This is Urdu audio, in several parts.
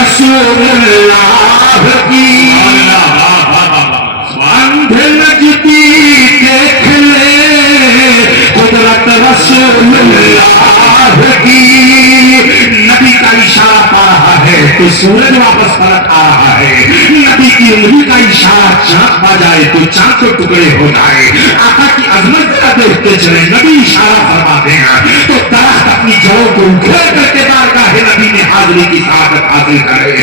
رسول اللہ کی اندھے نجدی دیکھ لے قدرت رسول اللہ کی. نبی کا اشارہ پا رہا ہے تو سورج واپس پلٹ آ رہا ہے. نبی کی انگلی کا اشارہ چاند پا جائے تو چاند کے ٹکڑے ہو جائے. آقا کی عظمت کا دیکھتے چلے. نبی اشارہ فرماتے ہیں تو درخت اپنی جڑوں کو اکھیڑ کر کے بارگاہ نبی میں حاضری کی سعادت حاصل کرے.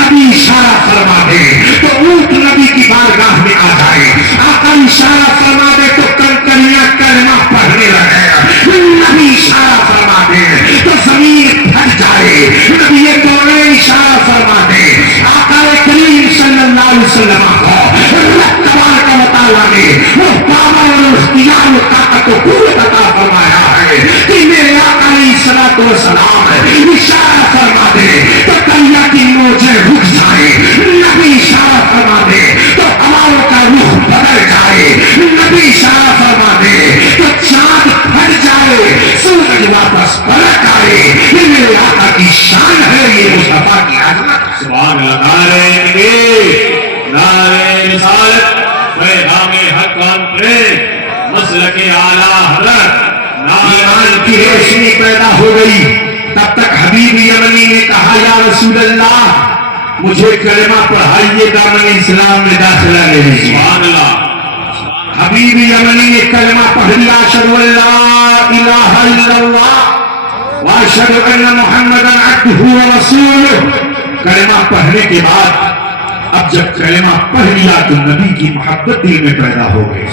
نبی اشارہ فرما دے تو اونٹ نبی کی بارگاہ میں آ جائے. آقا اشارہ فرما دے تو کنکریاں کلمہ پڑھنے لگے. نبی اشارہ فرما دے تو زمین پھٹ جائے. نبی دونوں اشارہ فرما دے. آقا کریم صلی اللہ علیہ وسلم کو رب تبارک و تعالیٰ نے وہ پاور اور اختیار و طاقت و قوت عطا فرمایا ہے کہ میرے آقا علیہ الصلوۃ والسلام اشارہ فرما دے تو دریا کی موجیں رک جائے. نبی اشارہ فرما دے تو ہواؤں کا رخ بدل جائے. نبی اشارہ فرما دے تو چاند پھٹ جائے, سورج واپس پلٹ آئے. یہ میرے آقا کی شان ہے, یہ مصطفیٰ کی عظمت. سبحان اللہ. نعرہ نعرہ رسالت پیغام حق کانفرنس مسلک اعلیٰ حضرت. ایمان کی روشنی پیدا ہو گئی. تب تک حبیب یمنی نے کہا یا رسول اللہ مجھے کلمہ پڑھائیے, دامن اسلام میں داخلہ لے لیجیے. سبحان اللہ. حبیب یمنی نے کلمہ پڑھ لیا, اشہد ان لا الہ الا اللہ واشہد ان محمدا عبدہ ورسولہ. کلمہ پڑھنے کے بعد اب جب کلمہ پڑھ لیا تو نبی کی محبت دل میں پیدا ہو گئی.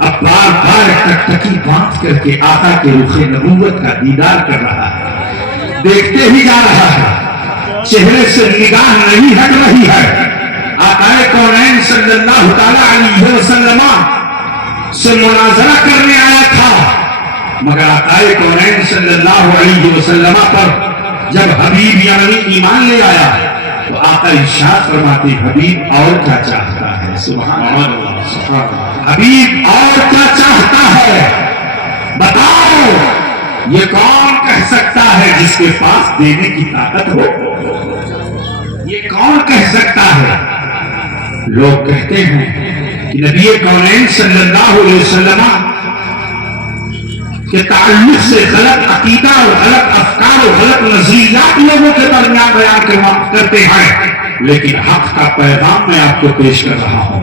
اب بار بار ٹکٹکی باندھ کر کے آقا کے رخ نبوت کا دیدار کر رہا ہے, دیکھتے ہی جا رہا ہے, چہرے سے نگاہ نہیں ہٹ رہی ہے. آقا کونین صلی اللہ تعالی علیہ وسلم سے مناظرہ کرنے آیا تھا, مگر آقا کونین صلی اللہ علیہ وسلم پر جب حبیب یمنی ایمان لے آیا تو آقا ارشاد فرماتے حبیب اور کیا چاہتا ہے. سبحان اللہ, سبحان اللہ. حبیب اور کیا چاہتا ہے بتاؤ. یہ کون کہہ سکتا ہے جس کے پاس دینے کی طاقت ہو؟ یہ کون کہہ سکتا ہے؟ لوگ کہتے ہیں کہ نبی کونین صلی اللہ علیہ وسلم کے تعلق سے غلط عقیدہ اور غلط افکار اور غلط نظریات لوگوں کے درمیان بیان کرتے ہیں, لیکن حق کا پیغام میں آپ کو پیش کر رہا ہوں.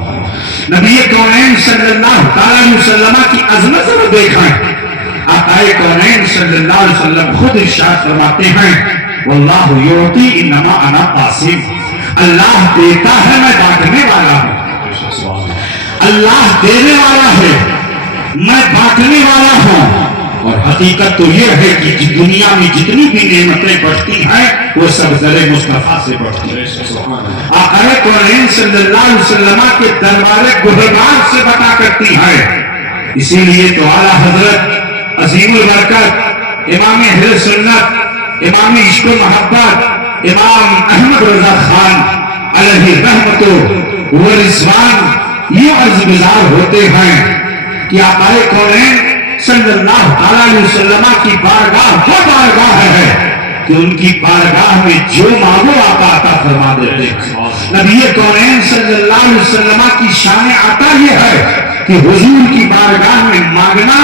نبی کونین صلی اللہ علیہ وسلم کی عظمت سے دیکھیں. آقا کونین صلی اللہ علیہ وسلم خود ارشاد فرماتے ہیں واللہ یعطی انما انا قاسم. اللہ دیتا ہے, میں بانٹنے والا ہوں. اللہ دینے والا ہے, میں بانٹنے والا ہوں. اور حقیقت تو یہ ہے کہ دنیا میں جتنی بھی نعمتیں بڑھتی ہیں وہ سب در مصطفیٰ سے بڑھتی ہیں. آقا کونین صلی اللہ علیہ وسلم کے دربار گہربار سے بتا کرتی ہے. اسی لیے تو اعلیٰ حضرت عظیم البرکت امام اہل سنت, امام عشق و محبت, امام احمد رضا خان علیہ رحمت و رضوان یہ عرض گزار ہوتے ہیں کہ آقا کونین صلی اللہ علیہ وسلم کی بارگاہ وہ بارگاہ ہے کہ ان کی بارگاہ میں جو مانگو آقا عطا فرما دیتے. نبی کونین صلی اللہ علیہ وسلم کی شان عطا یہ ہے کہ حضور کی بارگاہ میں مانگنا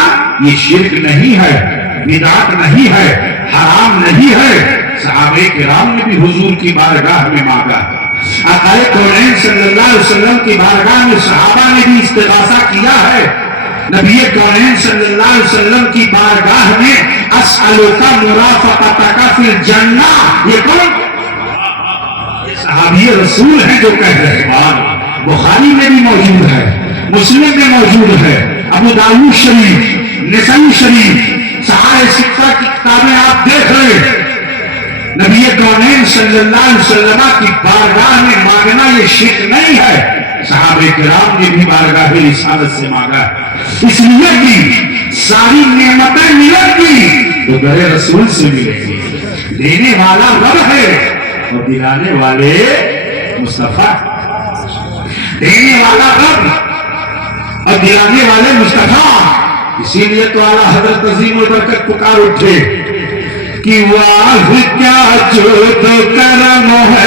یہ شرک نہیں ہے, بدعت نہیں ہے, حرام نہیں ہے. صحابہ کرام نے بھی حضور کی بارگاہ میں مانگا. آقا کونین صلی اللہ علیہ وسلم کی بارگاہ میں صحابہ نے بھی استغاثہ کیا ہے. نبی کونین صلی اللہ علیہ وسلم کی بارگاہ میں اسألک مرافقتک فی الجنہ, یہ کون؟ یہ صحابی رسول ہیں جو کہہ رہے ہیں. بخاری میں بھی موجود ہے, مسلم میں موجود ہے, ابو داؤد شریف, نسائی شریف, صحاح ستہ کی کتابیں آپ دیکھ رہے. نبی کونین صلی اللہ علیہ وسلم کی بارگاہ میں مانگنا یہ شرک نہیں ہے. صحابہ کرام نے بھی بارگاہ رسالت سے مانگا. اس لیے کہ ساری نعمتیں ملیں گی تو در رسول سے ملیں گی. دینے والا رب ہے اور دلانے والے مصطفیٰ. دینے والا رب اور دلانے والے مصطفیٰ. اسی لیے تو اعلیٰ حضرت عظیم البرکت پکار اٹھے کہ واہ کیا جو تو کرم ہے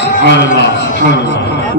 سبحان اللہ سبحان اللہ.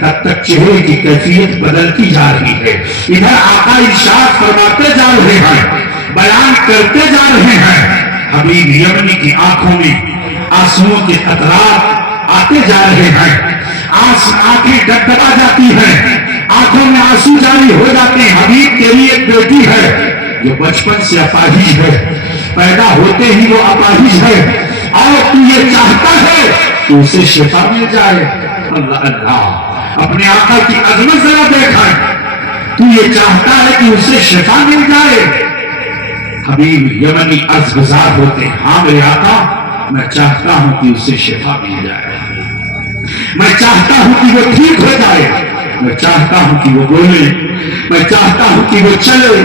تب تک چہرے کی کیفیت بدلتی جا رہی ہے. ادھر آقا ارشاد فرماتے جا رہے ہیں, بیان کرتے جا رہے ہیں, حبیب یمنی کی آنکھوں میں آنسوؤں کے قطرات آتے جا رہے ہیں, آنکھیں ڈگڈگا جاتی ہیں, آنکھوں میں آنسو جاری ہو جاتے ہیں. حبیب تیری ایک بیٹی ہے جو بچپن سے اپاہج ہے, پیدا ہوتے ہی وہ اپاہج ہے, اور تو یہ چاہتا ہے کہ اسے شفا مل جائے. اللہ اللہ, اپنے آقا کی عظمت ذرا دیکھا, تو یہ چاہتا ہے کہ اسے شفا مل جائے. حبیب یمنی عرض گزار ہوتے ہیں, ہاں میرے آقا, میں چاہتا ہوں کہ اسے شفا مل جائے, میں چاہتا ہوں کہ وہ ٹھیک ہو جائے, میں چاہتا ہوں کہ وہ بولے, میں چاہتا ہوں کہ وہ چلے,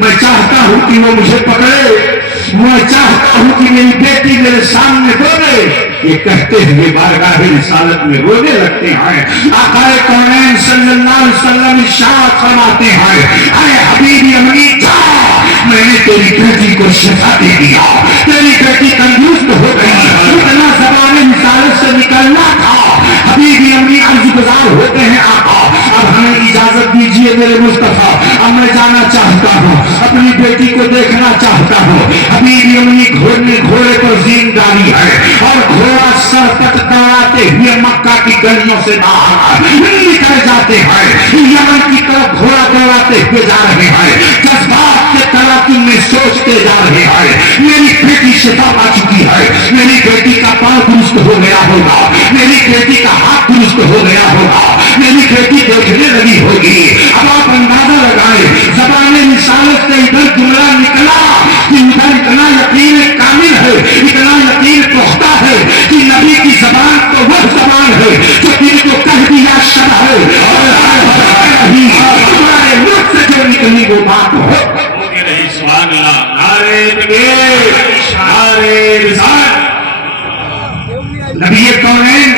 میں چاہتا ہوں کہ وہ مجھے پکڑے, میں چاہتا ہوں کہ میری بیٹی میرے سامنے بولے. یہ کہتے ہوئے بارگاہ رسالت میں رونے لگتے ہیں. آقا کونین صلی اللہ علیہ وسلم ارشاد فرماتے ہیں, اے حبیب یمنی جا, میں نے تیری بیٹی کو شفا دے دیا, تیری بیٹی تندرست ہو گئی, اتنا زبان رسالت سے نکلنا تھا. حبیب یمنی عرض گزار ہوتے ہیں, آقا اب ہمیں اجازت دیجیے میرے مصطفیٰ, اب میں جانا چاہتا ہوں, اپنی بیٹی کو دیکھنا چاہتا ہوں. حبیب یمنی گھوڑے پر زمینداری ہے, اور گھوڑا سرپٹ دوڑاتے ہوئے مکہ کی گلیوں سے باہر نکل جاتے ہیں. یمن کی طرف گھوڑا دوڑاتے ہوئے جا رہے ہیں, جذبات کے تلاقی میں سوچتے جا رہے ہیں, میری بیٹی شفا پا چکی ہے, میری بیٹی کا پاؤں درست ہو گیا ہوگا, میری بیٹی کا ہاتھ درست ہو گیا ہوگا, میری بیٹی دیکھنے لگی ہوگی. اب آپ اندازہ لگائیں, زبان رسالت سے ادھر جملہ نکلا کہ ادھر اتنا یقین کامل ہے, اتنا یقین پختہ ہے کہ نبی کی زبان تو وہ زبان ہے جو دل کو کہہ دیا شب ہے, اور ہمارے ملک سے جو نکلی وہ بات ہو. سبحان اللہ, نعرے تکبیر, نعرے رسالت. نبی کونین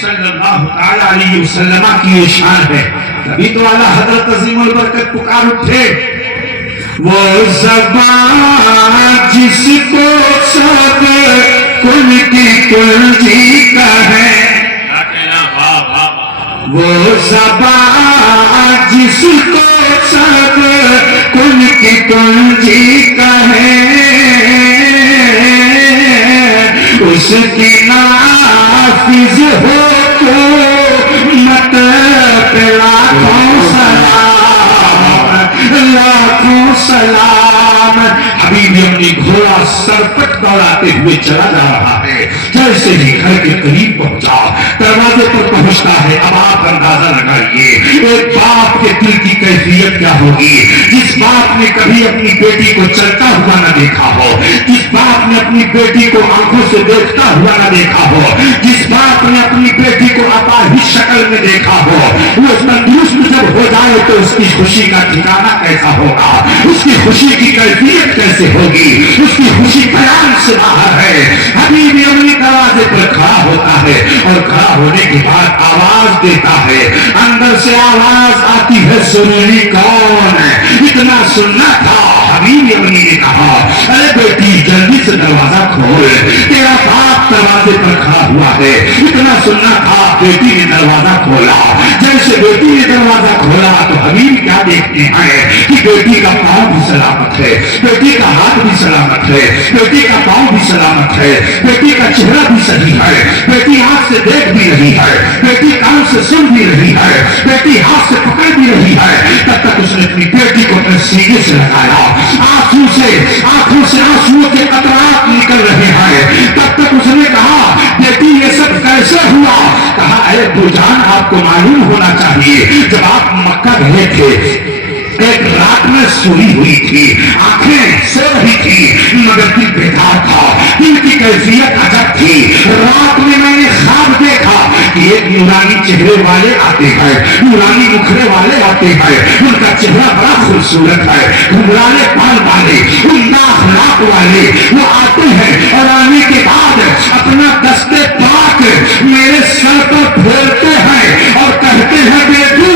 صلی اللہ تعالی علیہ وسلم کی یہ شان ہے. تبھی تو اعلیٰ حضرت عظیم البرکت پکار اٹھے, وہ زبان جس کو سب کل کی کنجی کا ہے, وہ زبان جس کو سب کل کی کنجی کا ہے, اس کی نافذ ہو تو مت لاکھوں سلام, لاکھوں سلام. حبیب یمنی گھوڑا سرپٹ دوڑاتے ہوئے چلا جا رہا ہے. جیسے ہی گھر کے قریب پہنچا, دروازے پر پہنچتا ہے. اب آپ اندازہ لگائیے ایک باپ کے دل کی کیفیت کیا ہوگی, جس باپ نے کبھی اپنی بیٹی کو چلتا ہوا نہ دیکھا ہو, جس باپ نے اپنی بیٹی کو آنکھوں سے دیکھتا ہوا نہ دیکھا ہو, جس باپ نے اپنی بیٹی کو اپاہج شکل میں دیکھا ہو, وہ تندرست جب ہو جائے تو اس کی خوشی کا ٹھکانہ کیسا ہوگا, اس کی خوشی کی کیفیت کیسے ہوگی, اس کی خوشی بیان سے باہر ہے. حبیب یمنی دروازے پر کھڑا ہوتا ہے, اور کھڑا ہونے کے بعد آواز دیتا ہے. اندر سے آواز آتی ہے, سننی کون ہے, اتنا سننا تھا. حبیب یمنی نے کہا, ارے بیٹی جلدی سے دروازہ کھول, تیرا باپ دروازے پر کھڑا ہوا ہے. اتنا سننا تھا. بیٹی نے دروازہ کھولا. جیسے بیٹی نے دروازہ کھولا تو حبیب کیا دیکھتے ہیں کہ بیٹی کا پاؤں بھی سلامت ہے, بیٹی کا ہاتھ بھی سلامت ہے, بیٹی کا پاؤں بھی سلامت ہے, بیٹی کا چہرہ بھی صحیح ہے, بیٹی آنکھ سے دیکھ بھی رہی ہے, بیٹی کان سے سن بھی رہی ہے, بیٹی ہاتھ سے پکڑ بھی رہی ہے. تب تک اس نے اپنی بیٹی کو اپنے سینے سے لگایا, آنکھوں سے آنسوؤں کے قطرات نکل رہے ہیں. تب تک اس نے کہا, بیٹی یہ سب کیسے ہوا؟ کہا, اے ابو جان آپ کو معلوم ہونا چاہیے, جب آپ مکہ گئے تھے ایک رات میں سوئی ہوئی تھی, آنکھیں سو رہی تھی مگر دل بیدار تھا, دل کی کیفیت عجب تھی. رات میں میں نے خواب دیکھا کہ ایک نورانی چہرے والے آتے ہیں, نورانی مکھڑے والے آتے ہیں, ان کا چہرہ بڑا خوبصورت ہے, گھمرالے بال والے, عمدہ اخلاق والے, وہ آتے ہیں اور آنے کے بعد اپنا دستے پاک میرے سر پر پھیرتے ہیں اور کہتے ہیں, بیٹی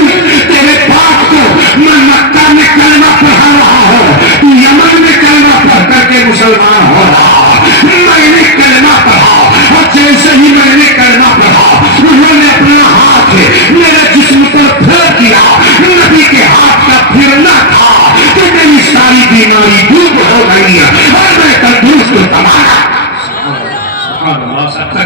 تیرے پاک کو میں مکہ میں کلمہ پڑھا رہا ہوں, تو یمن میں کلمہ پڑھ کر کے مسلمان ہو رہا. میں نے کلمہ پڑھا, اور جیسے ہی میں نے کلمہ پڑھا انہوں نے اپنا ہاتھ میرے جسم پھرنا تھا کہ میری ساری بیماری دور ہو گئی اور میں تندرست تمہارا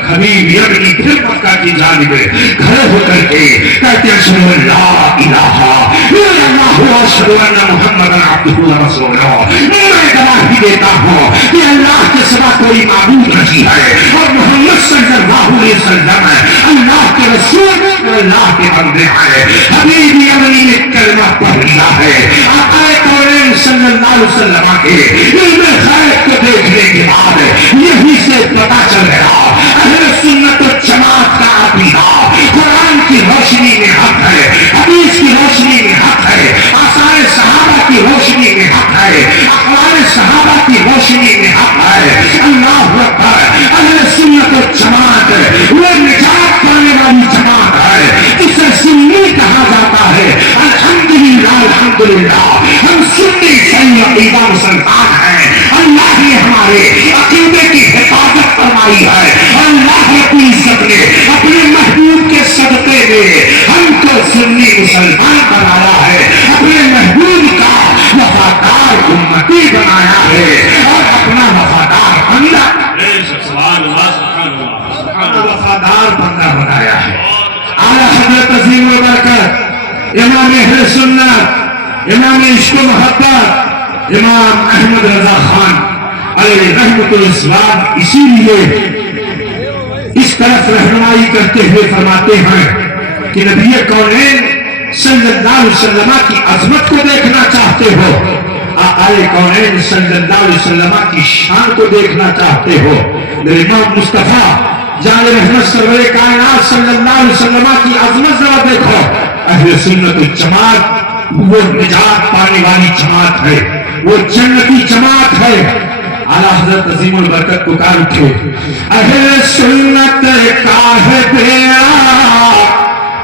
حبیب یبنی پھر مکہ کی جانب کھڑے ہو کر کے کہتے ہیں اشہدو ان لا الہ الا اللہ واشہدو ان محمدا عبدہ ورسولہ، میں گواہی دیتا ہوں کہ اللہ کے سوا کوئی معبود نہیں ہے اور محمد صلی اللہ علیہ وسلم اللہ کے رسول اور اللہ کے بندے ہیں۔ حبیب یمنی نے کلمہ پڑھ لیا ہے، آقا کونین صلی اللہ علیہ وسلم کے علم غیب کو دیکھنے کے بعد یہی سے پتا چل گیا اہل سنت و جماعت کا عقیدہ قرآن کی روشنی میں حق ہے، حدیث کی روشنی میں حق ہے، آثار صحابہ کی روشنی میں حق ہے، اقوال صحابہ کی روشنی میں حق ہے۔ اللہ اکبر، اہل سنت و جماعت وہ نجات پانے والی جماعت ہے جسے سنی کہا جاتا ہے۔ الحمدللہ الحمدللہ، ہم سنی صحیح عقیدہ مسلمان ہیں، اللہ نے ہمارے عقیدے کی حفاظت فرمائی ہے، اللہ کی عزت نے اپنے محبوب کے صدقے میں ہم کو سنی مسلمان بنایا ہے، اپنے محبوب کا وفادار امتی بنایا ہے اور اپنا وفادار بندہ وفادار بندہ بنایا ہے۔ اعلیٰ حضرت عظیم البرکت امام اہل سنت، امام عشق و محبت، امام احمد رضا خان علیہ رحمت الاسلام اسی لیے اس طرف رہنمائی کرتے ہوئے فرماتے ہیں کہ نبی کونین صلی اللہ علیہ وسلم کی عظمت کو دیکھنا چاہتے ہو، آقا کونین صلی اللہ علیہ وسلم کی شان کو دیکھنا چاہتے ہو، میرے امام مصطفیٰ جان رحمت سرور کائنات صلی اللہ علیہ وسلم کی عظمت ذرا دیکھو۔ اہل سنت جماعت وہ نجات پانے والی جماعت ہے، وہ جنتی جماعت ہے۔ اعلیٰ حضرت عظیم البرکت پکار اٹھے، اہل سنت کا ہے بیڑا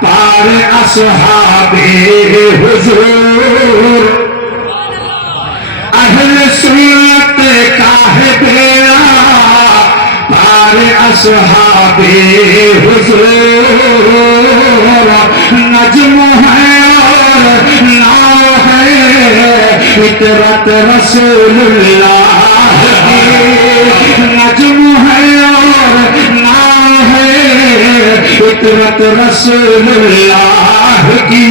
پار اصحاب حضور، اہل سنت کا ہے بیڑا پار اصحاب حضور، نجم ہے اور ناؤ ہے فطرت رسول اللہ، نجم ہے اور ناؤ ہے فطرت رسول اللہ کی۔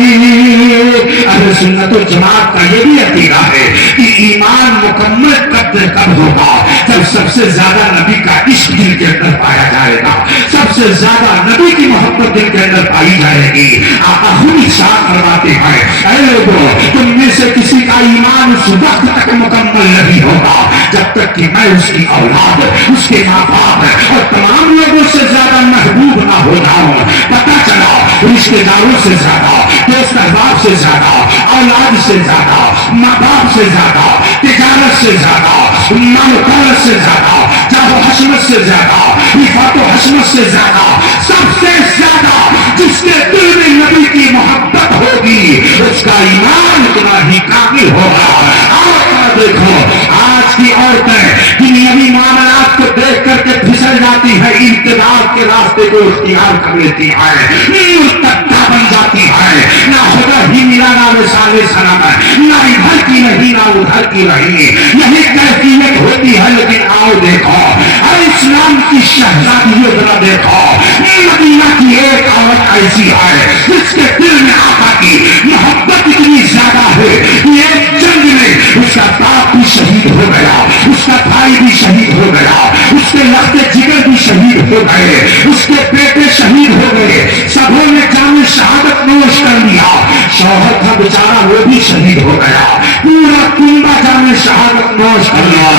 اہل سنت و جماعت کا یہ بھی عقیدہ ہے کہ ایمان مکمل کب ہوگا جب سب سے زیادہ نبی کا عشق دل کے اندر پایا جائے گا، سب سے زیادہ نبی کی محبت دل کے اندر پائی جائے گی۔ آقا خود ارشاد فرماتے ہیں، اے لوگوں تم میں سے کسی کا ایمان اس وقت تک مکمل نہیں ہوگا جب تک کہ میں اس کی اولاد، اس کے ماں باپ اور تمام لوگوں سے زیادہ محبوب نہ ہو جاؤں۔ پتہ چلا رشتے داروں سے زیادہ، دوست احباب سے زیادہ، اولاد سے زیادہ، ماں باپ سے زیادہ، تجارت سے زیادہ، مال و دولت سے زیادہ، جاه و حشمت سے زیادہ، رفعت و حشمت سے زیادہ، سب سے زیادہ جس کے دل میں نبی کی محبت ہوگی اس کا ایمان اتنا ہی کامل ہوگا۔ اور دیکھو آج کی عورتیں دنیاوی معاملات کو دیکھ کر کے پھسل جاتی ہے، ابتداء کے راستے کو اختیار کر لیتی ہے، مرتدہ بن جاتی ہے، نہ خدا ہی ملا نہ رسالہ سلام، نہ ادھر کی رہی نہ ادھر کی رہی، یہی کیفیت ہوتی ہے۔ لیکن آؤ دیکھو ارے اسلام کی شہزادیوں ذرا دیکھو، مدینہ کی ایک عورت ایسی ہے جس کے دل میں آقا کی محبت اتنی زیادہ ہے کہ ایک جنگ میں اس کا باپ بھی شہید ہو گیا، اس کا بھائی بھی شہید ہو گیا، اس کے لختے جگر بھی شہید ہو گئے، اس کے بیٹے شہید ہو گئے، سبوں نے جام شہادت نوش کر لیا، شوہر تھا بیچارہ وہ بھی شہید ہو گیا، پورا کنبہ جام شہادت نوش کر لیا،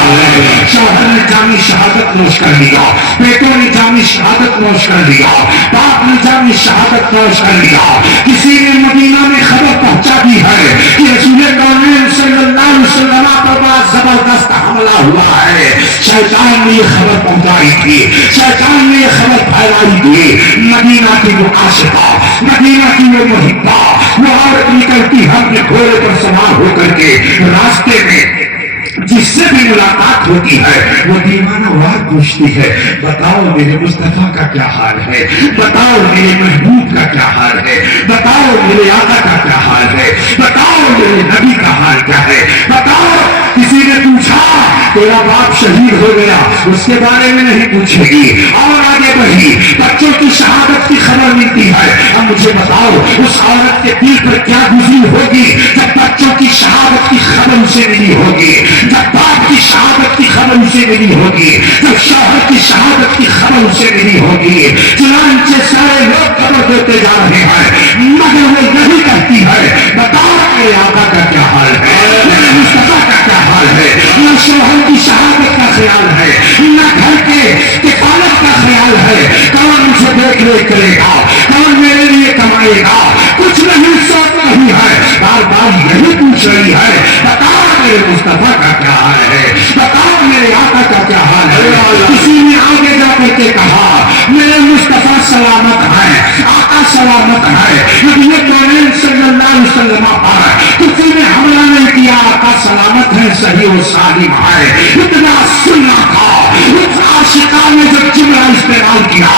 شوہر نے جام شہادت نوش کر لیا، بیٹوں نے جام شہادت نوش کر لیا، باپ نے جام شہادت نوش کر لیا۔ کسی نے مدینہ میں خبر پہنچا دی ہے کہ رسول کونین صلی اللہ علیہ وسلم پر بڑا زبردست حملہ ہوا ہے، شیطان نے یہ خبر پہنچائی تھی، شیطان نے یہ خبر پھیلائی تھی۔ مدینہ کی وہ عاشقہ، مدینہ کی وہ محبہ، وہ عورت نکلتی ہے اپنے گھوڑے پر سوار ہو کر کے، راستے میں جس سے بھی ملاقات ہوتی ہے وہ دیوانہ وار پوچھتی ہے، بتاؤ میرے مصطفیٰ کا کیا حال ہے، بتاؤ میرے محبوب کا کیا حال ہے، بتاؤ میرے آقا کا کیا حال ہے، بتاؤ میرے نبی میرا باپ شہید ہو گیا اس کے بارے میں نہیں پوچھے گی. اور آگے بڑھی بچوں کی شہادت کی خبر ملتی ہے. اب مجھے بتاؤ اس عورت کے دل پر کیا گزری ہوگی جب بچوں کی شہادت کی خبر اسے ملی ہوگی, جب باپ کی شہادت کی خبر اسے ملی ہوگی, جب شوہر کی شہادت کی خبر اسے ملی ہوگی. چنانچہ سارے لوگ خبر دیتے جا رہے ہیں مگر وہ یہی کہتی ہے بتاؤ میرے آقا کا کیا حال ہے, میرے مصطفیٰ کا کیا حال ہے. نہ شوہر کی شہادت کا خیال ہے, نہ گھر کے کفالت کا خیال ہے. کون مجھے دیکھ ریکھ کرے گا, کون میرے لیے کمائے گا, کچھ نہیں سوچ رہی ہے. بار بار یہی پوچھ رہی ہے بتاؤ میرے مصطفیٰ کا کیا حال ہے, بتاؤ میرے آقا کا کیا حال ہے. کسی نے آگے جا کر کے کہا میرے مصطفیٰ سلامت ہے, آقا سلامت ہے, نبی کریم صلی اللہ علیہ وسلم پر کسی نے حملہ نہیں کیا, آقا سلامت ہے, صحیح و سالم ہے. اتنا سننا تھا اس عاشقہ نے جو جملہ استعمال کیا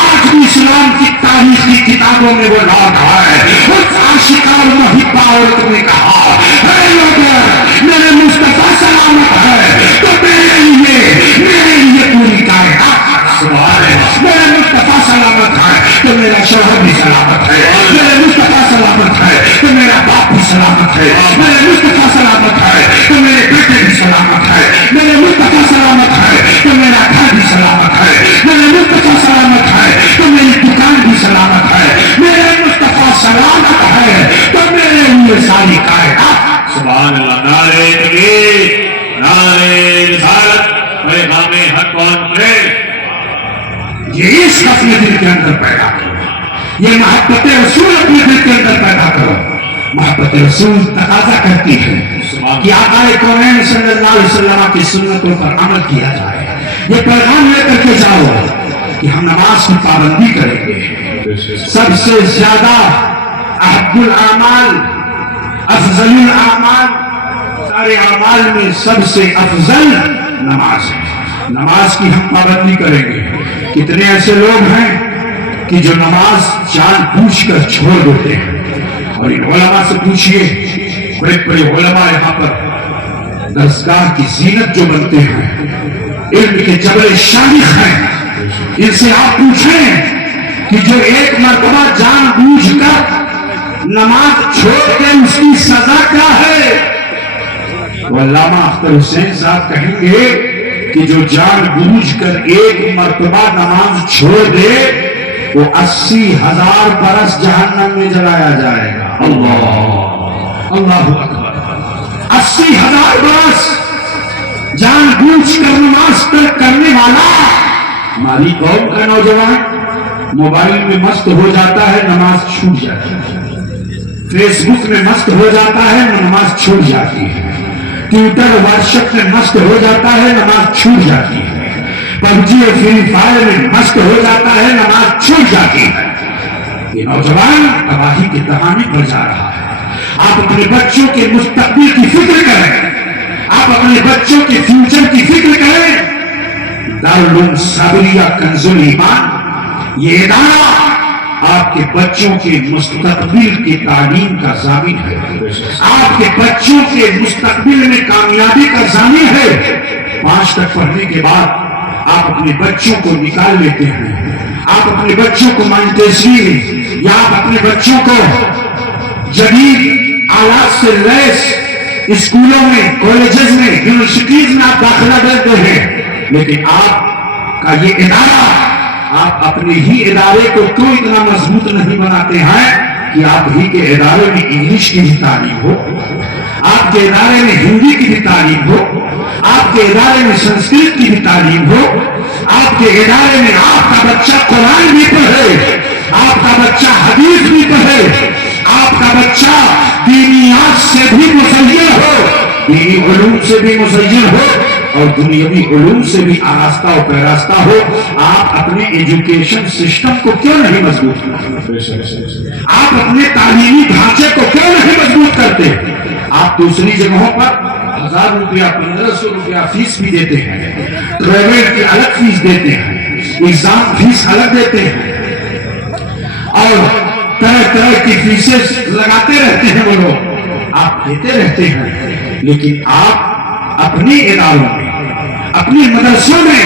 آج بھی اسلام کی تاریخ کی کتابوں میں وہ لوٹ ہے. اس عاشقہ محبہ عورت نے کہا اے لوگوں میرے مصطفیٰ سلامت ہے تو میرے لیے پوری کائنات میرے مصطفیٰ سلامت ہے تو میرا شوہر بھی سلامت ہے, میرے مصطفیٰ سلامت ہے تو میرا باپ بھی سلامت ہے, میرے مصطفیٰ سلامت ہے تو میرے بیٹے بھی سلامت ہے, میرے مصطفیٰ سلامت ہے تو میرا گھر بھی سلامت ہے, میرے مصطفیٰ سلامت ہے تو میری دکان بھی سلامت ہے, میرے مصطفیٰ سلامت ہے تو میرے لیے ساری کائنات. سبحان اللہ. نعرہ تکبیر, نعرہ رسالت, پیغام حق کون کرے. یہ عشق اپنے دل کے اندر پیدا کرو, یہ محبت رسول اپنے دل کے اندر پیدا کرو. محبت رسول تقاضا کرتی ہے کہ آقا کونین صلی اللہ علیہ وسلم کی سنتوں پر عمل کیا جائے. یہ پیغام لے کر کے جاؤ کہ ہم نماز کی پابندی کریں گے. سب سے زیادہ احب الاعمال, افضل الاعمال, سارے اعمال میں سب سے افضل نماز ہے. نماز کی ہم پابندی کریں گے. کتنے ایسے لوگ ہیں کہ جو نماز جان بوجھ کر چھوڑ دیتے ہیں. اور ان علماء سے پوچھئے, بڑے بڑے علماء یہاں پر درسگاہ کی زینت جو بنتے ہیں, علم کے جبل شامخ ہیں, ان سے آپ پوچھیں کہ جو ایک مرتبہ جان بوجھ کر نماز چھوڑ کے اس کی سزا کیا ہے. تو علامہ اختر حسین صاحب کہیں گے کہ جو جان بوجھ کر ایک مرتبہ نماز چھوڑ دے وہ 80,000 برس جہنم میں جلایا جائے گا. اللہ اکبر. 80,000 برس جان بوجھ کر نماز ترک کرنے والا. ہماری قوم کا نوجوان موبائل میں مست ہو جاتا ہے, نماز چھوٹ جاتی ہے. فیس بک میں مست ہو جاتا ہے, نماز چھوٹ جاتی ہے. ٹویٹر واٹس ایپ میں مست ہو جاتا ہے, نماز چھوٹ جاتی ہے. پب جی اور فری فائر میں مست ہو جاتا ہے, نماز چھوٹ جاتی ہے. یہ نوجوان تباہی کی کہانی پر جا رہا ہے. آپ اپنے بچوں کے مستقبل کی فکر کریں, آپ اپنے بچوں کے فیوچر کی فکر کریں. دارالعلوم صابریہ کنز الایمان یہ ادارہ آپ کے بچوں کے مستقبل کی تعلیم کا ضامن ہے, آپ کے بچوں کے مستقبل میں کامیابی کا ضامن ہے. 5 تک پڑھنے کے بعد آپ اپنے بچوں کو نکال لیتے ہیں, آپ اپنے بچوں کو مانٹیسری یا آپ اپنے بچوں کو جدید آلات سے لیس اسکولوں میں, کالجز میں, یونیورسٹیز میں آپ داخلہ دیتے ہیں. لیکن آپ کا یہ ادارہ, آپ اپنے ہی ادارے کو کیوں اتنا مضبوط نہیں بناتے ہیں کہ آپ ہی کے ادارے میں انگلش کی بھی تعلیم ہو, آپ کے ادارے میں ہندی کی بھی تعلیم ہو, آپ کے ادارے میں سنسکرت کی بھی تعلیم ہو, آپ کے ادارے میں آپ کا بچہ قرآن بھی پڑھے, آپ کا بچہ حدیث بھی پڑھے, آپ کا بچہ دینیات سے بھی مزین ہو, دینی علوم سے بھی مزین ہو اور دنیاوی علوم سے بھی آراستہ و پیراستہ ہو. آپ اپنے ایجوکیشن سسٹم کو کیوں نہیں مضبوط کرتے؟ آپ اپنے تعلیمی ڈھانچے کو کیوں نہیں مضبوط کرتے؟ آپ دوسری جگہوں پر 1000 روپیہ 1500 روپیہ فیس بھی دیتے ہیں, ٹریول کی الگ فیس دیتے ہیں, ایگزام فیس الگ دیتے ہیں اور طرح طرح کی فیسز لگاتے رہتے ہیں. وہ لوگ آپ دیتے رہتے ہیں, لیکن آپ اپنے اداروں میں اپنے مدرسوں میں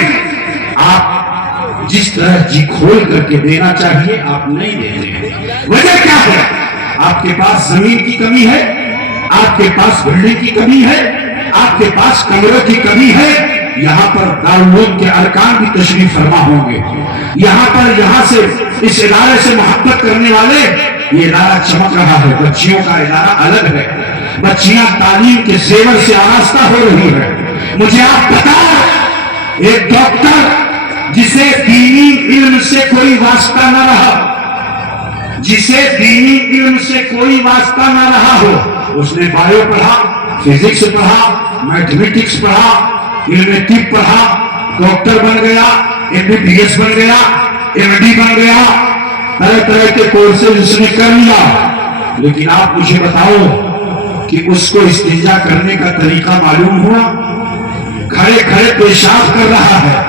آپ جس طرح جی کھول کر کے دینا چاہیے آپ نہیں دے رہے ہیں. وجہ کیا ہے؟ آپ کے پاس زمین کی کمی ہے, آپ کے پاس بلڈنگ کی کمی ہے, آپ کے پاس کمروں کی کمی ہے. یہاں پر دارالعلوم کے ارکان بھی تشریف فرما ہوں گے. یہاں سے اس ادارے سے محبت کرنے والے, یہ ادارہ چمک رہا ہے. بچیوں کا ادارہ الگ ہے, بچیاں تعلیم کے زیور سے آراستہ ہو رہی ہے. مجھے آپ بتاؤ, ایک ڈاکٹر جسے دینی علم سے کوئی واسطہ نہ رہا, جسے دینی علم سے کوئی واسطہ نہ رہا ہو, اس نے بایو پڑھا, فزکس پڑھا, میتھمیٹکس پڑھا, علم طب پڑھا, ڈاکٹر بن گیا, MBBS بن گیا, MD بن گیا, طرح طرح کے کورسز اس نے کر لیا. لیکن آپ مجھے بتاؤ کہ اس کو استنجا کرنے کا طریقہ معلوم ہوا؟ کھڑے کھڑے پیشاب کر رہا ہے,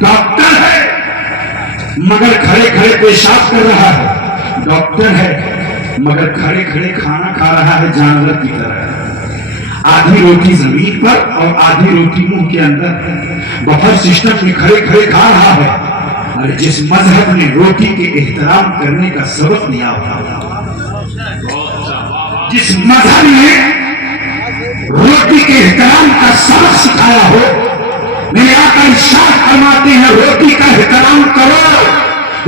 ڈاکٹر ہے مگر کھڑے کھڑے پیشاب کر رہا ہے. ڈاکٹر ہے مگر کھڑے کھڑے کھانا کھا رہا ہے جانور کی طرح. آدھی روٹی زمین پر اور آدھی روٹی منہ کے اندر بفر سسٹم میں کھڑے کھڑے کھا رہا ہے. اور جس مذہب نے روٹی کے احترام کرنے کا سبق دیا ہوا, جس مذہب نے روٹی کے احترام کا سبق سکھایا ہو, میرے آقا ارشاد فرماتے ہیں روٹی کا احترام کرو,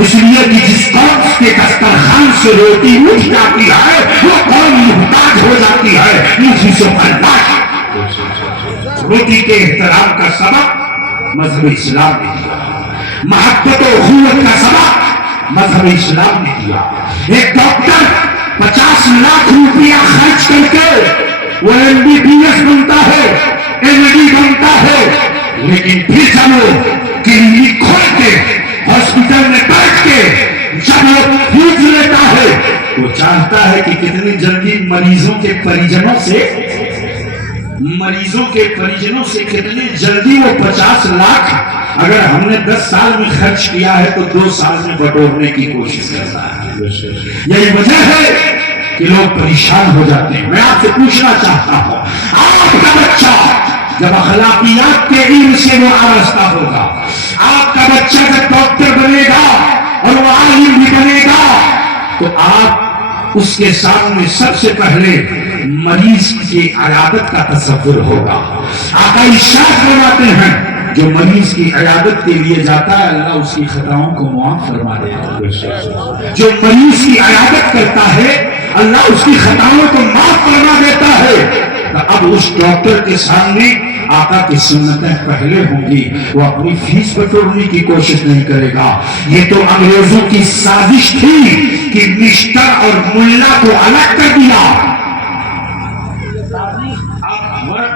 اس لیے کہ جس قوم کے دسترخوان سے روٹی اٹھ جاتی ہے وہ قوم محتاج ہو جاتی ہے. روٹی کے احترام کا سبق مذہب اسلام نے دیا, محبت و اخوت کا سبق مذہب اسلام نے دیا. ایک ڈاکٹر 50 لاکھ روپیہ خرچ کر کے وہ MBBS بنتا ہے, MD بنتا ہے, لیکن پھر جب وہ کلینک کھول کے ہاسپٹل میں بیٹھ کے جب وہ فیس لیتا ہے وہ چاہتا ہے کہ کتنی جلدی مریضوں کے پریجنوں سے کتنی جلدی وہ 50 لاکھ اگر ہم نے 10 سال میں خرچ کیا ہے تو 2 سال میں بٹورنے کی کوشش کرتا ہے. یہی وجہ ہے کہ لوگ پریشان ہو جاتے ہیں. میں آپ سے پوچھنا چاہتا ہوں, آپ کا بچہ جب اخلاقیات کے علم سے وہ آراستہ ہوگا, آپ کا بچہ جب ڈاکٹر بنے گا اور وہ عالم بھی بنے گا, تو آپ اس کے سامنے سب سے پہلے مریض کی عیادت کا تصور ہوگا. آقا ارشاد فرماتے ہیں جو مریض کی عیادت کے لیے جاتا ہے اللہ اس کی خطاؤں کو معاف فرما دیتا ہے. جو مریض کی عیادت کرتا ہے اللہ اس کی خطاؤں کو معاف فرما دیتا ہے. اب اس ڈاکٹر کے سامنے آقا کی سنتیں پہلے ہوں گی, وہ اپنی فیس بٹورنے کی کوشش نہیں کرے گا. یہ تو انگریزوں کی سازش تھی کہ مسٹر اور ملا کو الگ کر دیا.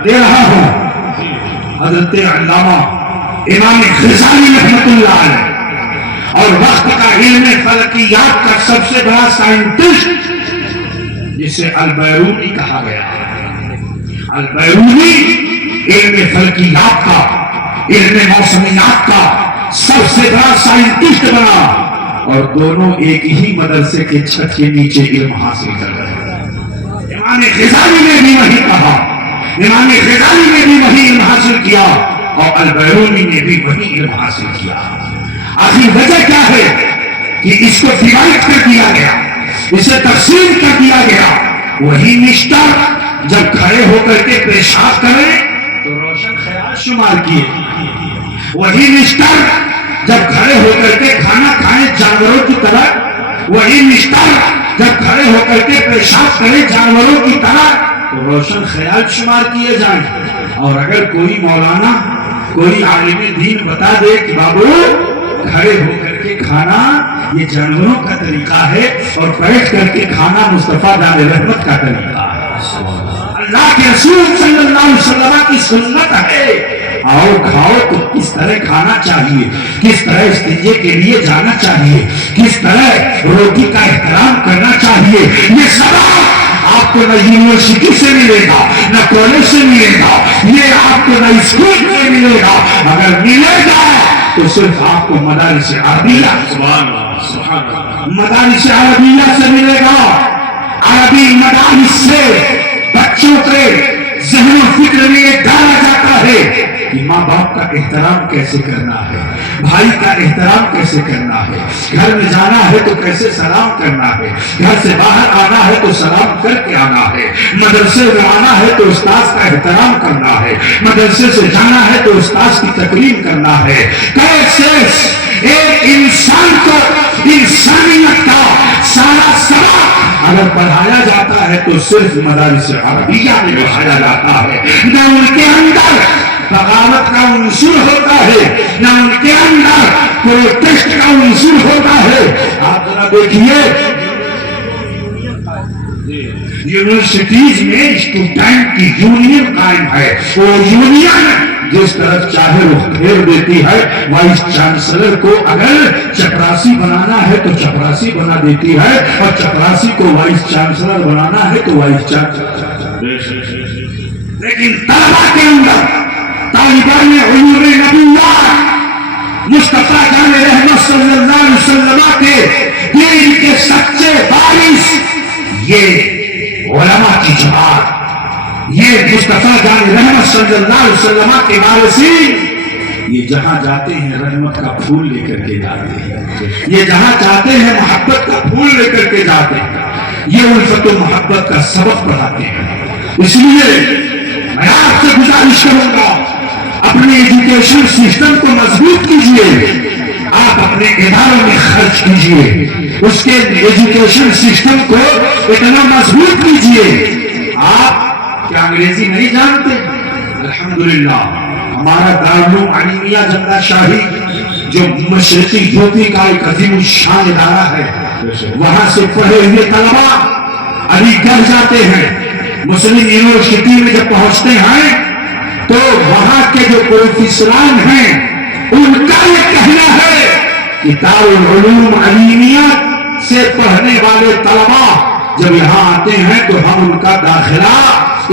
دے رہا ہوں حضرت علامہ امام غزالی رحمۃ اللہ علیہ اور وقت کا علم فلکیات کا سب سے بڑا سائنٹسٹ جسے البیرونی کہا گیا. البیرونی علم فلکیات کا, علم موسمیات کا سب سے بڑا سائنٹسٹ بنا, اور دونوں ایک ہی مدرسے کے چھت کے نیچے علم حاصل کر رہے. امام غزالی نے بھی وہی کہا, امام غزالی نے بھی وہی علم حاصل کیا اور البیرونی نے بھی وہی علم حاصل کیا. آخر وجہ کیا ہے کہ اس کو ڈیوائڈ کر دیا گیا, اسے تقسیم کر دیا گیا. وہی مسٹر جب کھڑے ہو کر کے پیشاب کریں تو روشن خیال شمار کیے, وہی مسٹر جب کھڑے ہو کر کے کھانا کھائیں جانوروں کی طرح, وہی مسٹر جب کھڑے ہو کر کے پیشاب کریں جانوروں کی طرح تو روشن خیال شمار کیے جائیں. اور اگر کوئی مولانا کوئی عالم دین بتا دے کہ بابو کھڑے ہو کر کے کھانا یہ جانوروں کا طریقہ ہے اور بیٹھ کر کے کھانا مصطفیٰ دار رحمت کا طریقہ ہے, اللہ کے رسول صلی اللہ علیہ وسلم کی سنت ہے, آؤ کھاؤ تو کس طرح کھانا چاہیے, کس طرح استنجے کے لیے جانا چاہیے, کس طرح روٹی کا احترام کرنا چاہیے, یہ سب آپ کو نہ یونیورسٹی سے ملے گا نہ کالج سے ملے گا, یہ آپ کو نہ اسکول سے ملے گا. اگر ملے گا تو صرف آپ کو مدارس عربیہ سے ملے گا. عربی مدارس سے بچوں کے ذہن و فکر میں ڈالا جاتا ہے کہ ماں باپ کا احترام کیسے کرنا ہے، بھائی کا احترام کیسے کرنا ہے، گھر میں جانا ہے تو کیسے سلام کرنا ہے، گھر سے باہر آنا ہے تو سلام کر کے آنا ہے، مدرسے میں آنا ہے تو استاذ کا احترام کرنا ہے، مدرسے سے جانا ہے تو استاذ کی تکریم کرنا ہے. کیسے ایک انسان کو انسانیت کا سارا سبق اگر پڑھایا جاتا ہے تو صرف مدارس عربیہ میں پڑھایا جاتا ہے. نہ ان کے اندر بغاوت کا عنصر ہوتا ہے، نہ ان کے اندر پروٹیسٹ کا عنصر ہوتا ہے. آپ ذرا دیکھیے یونیورسٹیز میں اسٹوڈنٹ کی یونین قائم ہے، وہ یونین جس طرف چاہے وہ پھیر دیتی ہے. وائس چانسلر کو اگر چپراسی بنانا ہے تو چپراسی بنا دیتی ہے، اور چپراسی کو وائس چانسلر بنانا ہے تو وائس چانسلر. لیکن طلبہ کے اندر طالبان علوم نبویات مصطفیٰ جان رحمت صلی اللہ علیہ وسلم کے دین کے سچے وارث، یہ علماء کی جماعت، یہ مصطفیٰ جان رحمت صلی اللہ علیہ وسلم کے وارثین، یہ جہاں جاتے ہیں رحمت کا پھول لے کر کے جاتے ہیں، یہ جہاں جاتے ہیں محبت کا پھول لے کر کے جاتے ہیں، یہ الفت و محبت کا سبق پڑھاتے ہیں. اس لیے میں آپ سے گزارش کروں گا اپنے ایجوکیشن سسٹم کو مضبوط کیجیے، آپ اپنے اداروں میں خرچ کیجیے، اس کے ایجوکیشن سسٹم کو اتنا مضبوط کیجیے. آپ کیا انگریزی نہیں جانتے؟ الحمدللہ ہمارا دارالعلوم علیمیہ جمنا شاہی جو مشرقی یوپی کا ایک عظیم الشان ادارہ ہے، وہاں سے پڑھے ہوئے طلبا علی گڑھ جاتے ہیں. مسلم یونیورسٹی میں جب پہنچتے ہیں تو وہاں کے جو پروفیسران ہیں ان کا یہ کہنا ہے کہ دارالعلوم علیمیہ سے پڑھنے والے طلبا جب یہاں آتے ہیں تو ہم ان کا داخلہ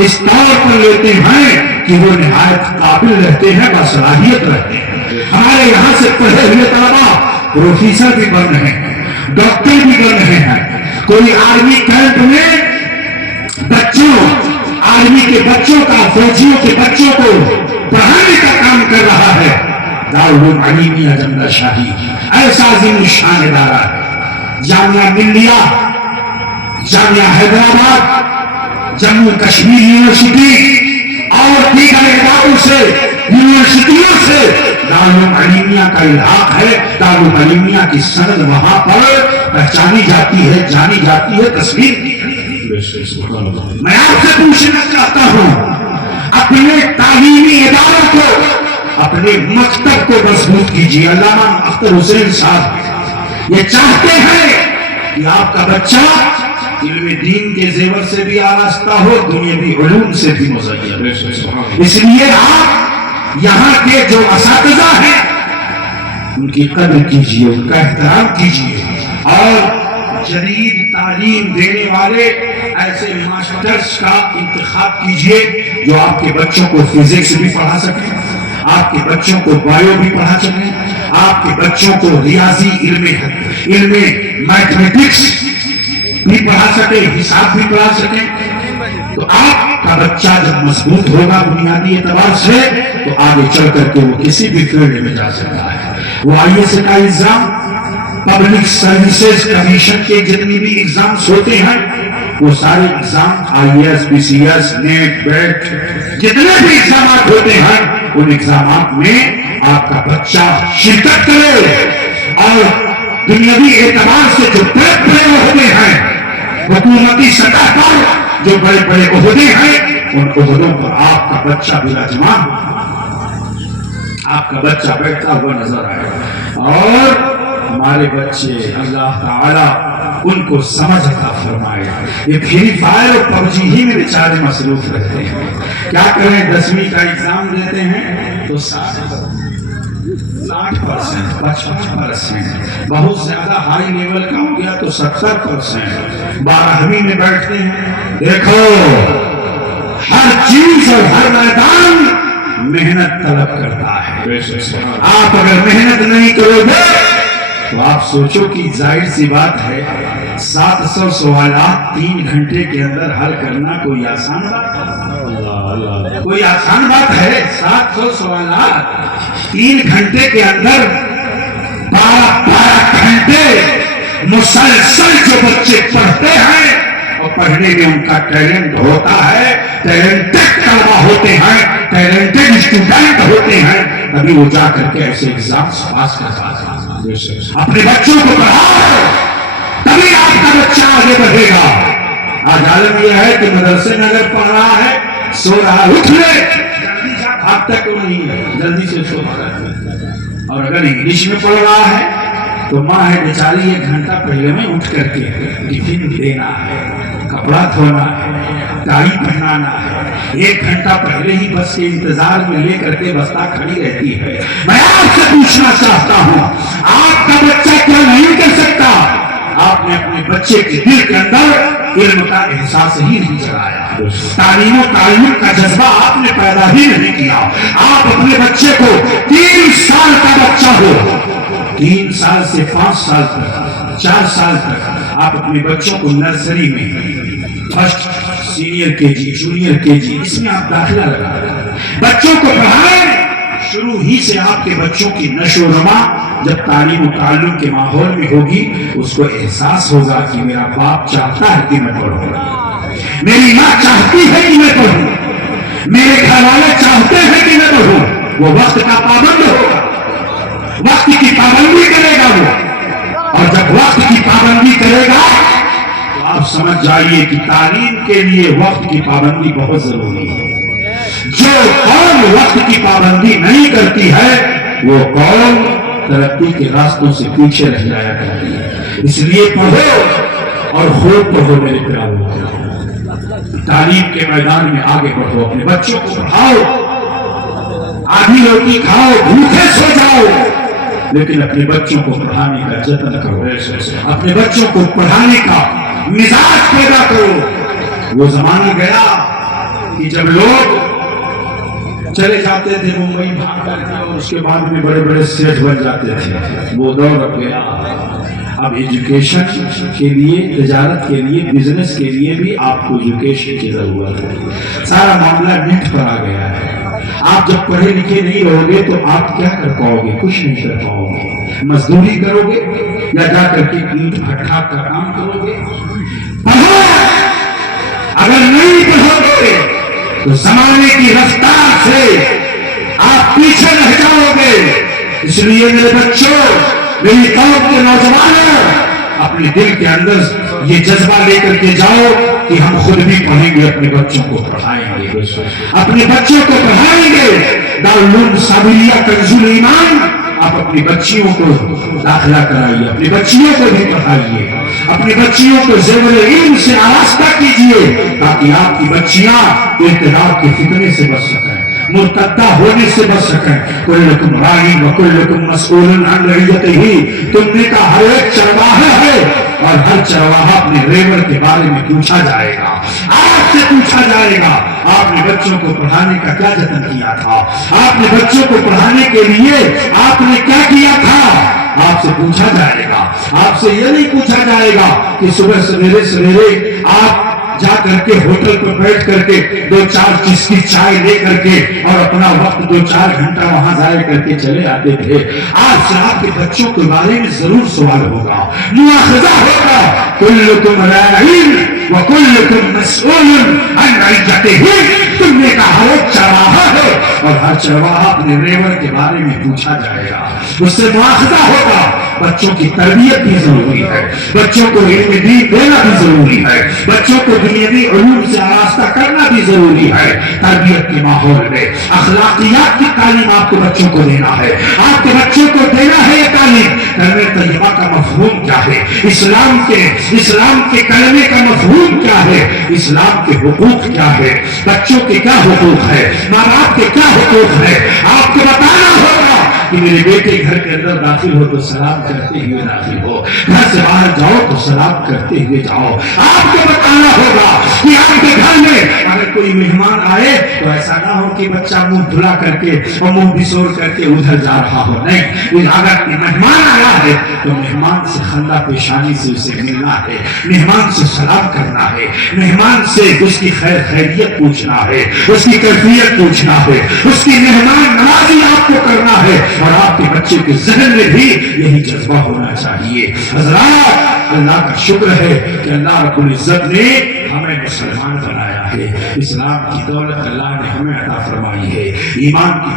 اس طور پر لیتے ہیں کہ وہ نہایت قابل رہتے ہیں، باصلاحیت رہتے ہیں. ہمارے یہاں سے پڑھے ہوئے طلبا پروفیسر بھی بن رہے ہیں، ڈاکٹر بھی بن رہے ہیں. کوئی آرمی کیمپ میں بچوں، آرمی کے بچوں کا، فوجیوں کے بچوں کو پڑھانے کا کام کر رہا ہے. دارالعلوم علیمیہ جمنا شاہی ایسا عظیم الشان ادارہ ہے. جامعہ ملیہ، جامعہ حیدرآباد، جموں کشمیر یونیورسٹی اور دیگر اداروں سے، یونیورسٹیوں سے دارالعلوم علیمیہ کا الحاق ہے. دارالعلوم علیمیہ کی سند وہاں پر پہچانی جاتی ہے، جانی جاتی ہے، تصویر دی جاتی ہے. میں آپ سے پوچھنا چاہتا ہوں اپنے تعلیمی اداروں کو، اپنے مکتب کو مضبوط کیجیے. علامہ اختر حسین صاحب یہ چاہتے ہیں کہ آپ کا بچہ علم دین کے زیور سے بھی آراستہ ہو، دنیاوی علوم سے بھی مزین. اس لیے آپ یہاں کے جو اساتذہ ہیں ان کی قدر کیجیے، ان کا احترام کیجیے، اور جدید تعلیم دینے والے ایسے ماسٹرز کا انتخاب کیجیے جو آپ کے بچوں کو فزکس بھی پڑھا سکیں، آپ کے بچوں کو بایو بھی پڑھا سکیں، آپ کے بچوں کو ریاضی علم میتھمیٹکس بھی پڑھا سکے، حساب بھی پڑھا سکیں. تو آپ کا بچہ جب مضبوط ہوگا بنیادی اعتبار سے تو آگے چل کر کے وہ کسی بھی فیلڈ میں جا سکتا ہے. وہ آئی ایس کا ایگزام، پبلک سروسز کمیشن کے جتنی بھی ایگزامز ہوتے ہیں وہ سارے exam, I S, B C S, NET, بیٹ، جتنے بھی ایگزامات ہوتے ہیں ان ایگزامات میں آپ کا بچہ شرکت کرے، اور دنیاوی اعتبار سے جو بڑے بڑے عہدے ہیں، حکومتی سطح پر جو بڑے بڑے عہدے ہیں، ان عہدوں پر آپ کا بچہ براجمان، آپ کا بچہ بیٹھتا ہوا نظر آئے. اور ہمارے بچے اللہ تعالیٰ ان کو سمجھ عطا فرمائے. یہ فری فائر اور پب جی ہی میں بیچارے مصروف رہتے ہیں. کیا کریں، 10ویں کا ایگزام دیتے ہیں تو 60%، 55%، بہت زیادہ ہائی لیول کا ہو گیا تو 70%. 12ویں میں بیٹھتے ہیں. دیکھو ہر چیز اور ہر میدان محنت طلب کرتا ہے. آپ اگر محنت نہیں کرو گے تو آپ سوچو کہ ظاہر سی بات ہے 700 سوالات 3 گھنٹے کے اندر حل کرنا کوئی آسان بات ہے؟ کوئی آسان بات ہے؟ 700 سوالات 3 گھنٹے کے اندر 12 گھنٹے مسلسل جو بچے پڑھتے ہیں اور پڑھنے میں ان کا ٹیلنٹ ہوتا ہے، ٹیلنٹڈ طلبہ ہوتے ہیں، ٹیلنٹڈ اسٹوڈنٹ ہوتے ہیں، تبھی وہ جا کر کے ایسے ایگزامس پاس کر پاتے ہیں۔ اپنے بچوں کو پڑھاؤ تبھی آپ کا بچہ آگے بڑھے گا۔ آج عالم یہ ہے کہ مدرسے میں اگر پڑھ رہا ہے، سو رہا ہے، اٹھ لے، جلدی جا، بھاگتا کیوں نہیں ہے، جلدی سے سو پڑھ۔ اور اگر انگلش میں پڑھ رہا ہے تو ماں ہے بیچاری 1 گھنٹہ پہلے میں اٹھ کر کے ٹفن دینا ہے، کپڑا دھونا ہے، ٹائی پہنانا ہے، 1 گھنٹہ پہلے ہی بس کے انتظار میں لے کر کے بستہ کھڑی رہتی ہے۔ میں آپ سے پوچھنا چاہتا ہوں، آپ کا بچہ کیا نہیں کر سکتا؟ آپ نے اپنے بچے کے دل کے اندر علم کا احساس ہی نہیں جگایا، تعلیم و تعلیم کا جذبہ آپ نے پیدا ہی نہیں کیا۔ آپ اپنے بچے کو 3 سال کا بچہ ہو، 3 سال سے 5 سال تک، 4 سال تک آپ اپنے بچوں کو نرسری میں فرسٹ، سینئر کے جی، جونیئر کے جی، اس میں آپ داخلہ لگا بچوں کو پڑھائیں۔ شروع ہی سے آپ کے بچوں کی نشو و نما جب تعلیم و تعلم کے ماحول میں ہوگی، اس کو احساس ہوگا کہ میرا باپ چاہتا ہے کہ میں پڑھوں، میری ماں چاہتی ہے کہ میں پڑھوں، میرے گھر والے چاہتے ہیں کہ میں پڑھوں۔ وہ وقت کا پابند ہوگا، وقت کی پابندی کرے گا وہ، اور جب وقت کی پابندی کرے گا تو آپ سمجھ جائیے کہ تعلیم کے لیے وقت کی پابندی بہت ضروری ہے۔ جو قوم وقت کی پابندی نہیں کرتی ہے وہ قوم ترقی کے راستوں سے پیچھے رہ جایا کرتی ہے۔ اس لیے پڑھو اور خوب پڑھو میرے پیارو، تعلیم کے میدان میں آگے بڑھو، اپنے بچوں کو پڑھاؤ، آدھی روٹی کھاؤ، بھوکے سو جاؤ، لیکن اپنے بچوں کو پڑھانے کا جتن کرو، اپنے بچوں کو پڑھانے کا مزاج پیدا کرو۔ وہ زمانہ گیا کہ جب لوگ چلے جاتے تھے ممبئی بھاگ کر کے اور اس کے بعد میں بڑے بڑے سیٹ بن جاتے تھے، وہ دور اب گیا۔ اب ایجوکیشن کے لیے، تجارت کے لیے، بزنس کے لیے بھی آپ کو ایجوکیشن کی ضرورت ہے۔ سارا معاملہ نیٹ پر آ گیا ہے۔ آپ جب پڑھے لکھے نہیں رہو گے تو آپ کیا کر پاؤ گے؟ کچھ نہیں کر پاؤ گے۔ مزدوری کرو گے یا جا کر کے اینٹ بھٹا کا کام کرو گے؟ پڑھو، اگر نہیں پڑھو گے تو زمانے کی رفتار سے آپ پیچھے رہ جاؤ گے۔ اس لیے میرے بچوں، میری قوم کے نوجوانوں، اپنے دل کے اندر یہ جذبہ لے کر کے جاؤ کہ ہم خود بھی پڑھیں گے، اپنے بچوں کو پڑھائیں گے، اپنے بچوں کو پڑھائیں گے۔ دارالعلوم صابریہ کنز الایمان، آپ اپنی بچیوں کو داخلہ کرائیے، اپنی بچیوں کو بھی پڑھائیے، اپنی بچیوں کو زیور علم سے آراستہ کیجیے تاکہ آپ کی بچیاں ارتداد کے فتنے سے بچ سکیں، مرتدہ ہونے سے بچ سکیں۔ کلکم راع وکلکم مسئول عن رعیتہ، تم نے کا ہر ایک چرواہا ہے اور ہر چرواہا اپنے ریوڑ کے بارے میں پوچھا جائے گا، آپ سے پوچھا جائے گا آپ نے بچوں کو پڑھانے کا کیا جتن کیا تھا، آپ نے بچوں کو پڑھانے کے لیے آپ نے کیا کیا تھا، آپ سے پوچھا جائے گا۔ آپ سے یہ نہیں پوچھا جائے گا کہ صبح سویرے سویرے آپ جا کر کے ہوٹل پر بیٹھ کر کے 2-4 چسکی چائے لے کر کے اور اپنا وقت 2-4 گھنٹہ وہاں ضائع کر کے چلے آتے تھے۔ آج سے آپ کے بچوں کے بارے میں ضرور سوال ہوگا، مواخذہ ہوگا۔ کلکم راع وکلکم مسئول عن رعیتہ، تم نے کہا ہر ایک چرواہا ہے اور ہر چرواہا اپنے ریوڑ کے بارے میں پوچھا جائے گا، اس سے مواخذہ ہوگا۔ بچوں کی تربیت بھی ضروری ہے، بچوں کو علم دین دینا بھی ضروری ہے، بچوں کو دنیاوی علوم سے آراستہ کرنا بھی ضروری ہے۔ تربیت کے ماحول میں اخلاقیات کی تعلیم آپ کے بچوں کو دینا ہے، آپ کے بچوں کو دینا ہے یہ تعلیم۔ کلمہ طیبہ کا مفہوم کیا ہے، اسلام کے کلمے کا مفہوم کیا ہے، اسلام کے حقوق کیا ہے، بچوں کے کیا حقوق ہے، ماں باپ کے کیا حقوق ہے، آپ کو بتانا ہوگا۔ کہ میرے بیٹے گھر کے اندر داخل ہو تو سلام کرتے ہوئے داخل ہو، گھر سے باہر جاؤ تو سلام کرتے ہوئے جاؤ۔ آپ کو بتانا ہوگا کہ آپ کے گھر میں اگر کوئی مہمان آئے تو ایسا نہ ہو کہ بچہ منہ دھلا کر کے اور منہ بسور کر کے ادھر جا رہا ہو، نہیں، اگر مہمان آیا ہے تو مہمان سے خندہ پیشانی سے اسے ملنا ہے، مہمان سے سلام کرنا ہے، مہمان سے اس کی خیر خیریت پوچھنا ہے، اس کی کیفیت پوچھنا ہے، اس کی مہمان نوازی آپ کو کرنا ہے، اور آپ کے بچے کے ذہن میں بھی یہی جذبہ ہونا چاہیے۔ حضرات، اللہ کا شکر ہے کہ اللہ رب العزت نے ہمیں مسلمان بنایا ہے، اسلام کی دولت اللہ نے ہمیں عطا فرمائی ہے، ایمان کی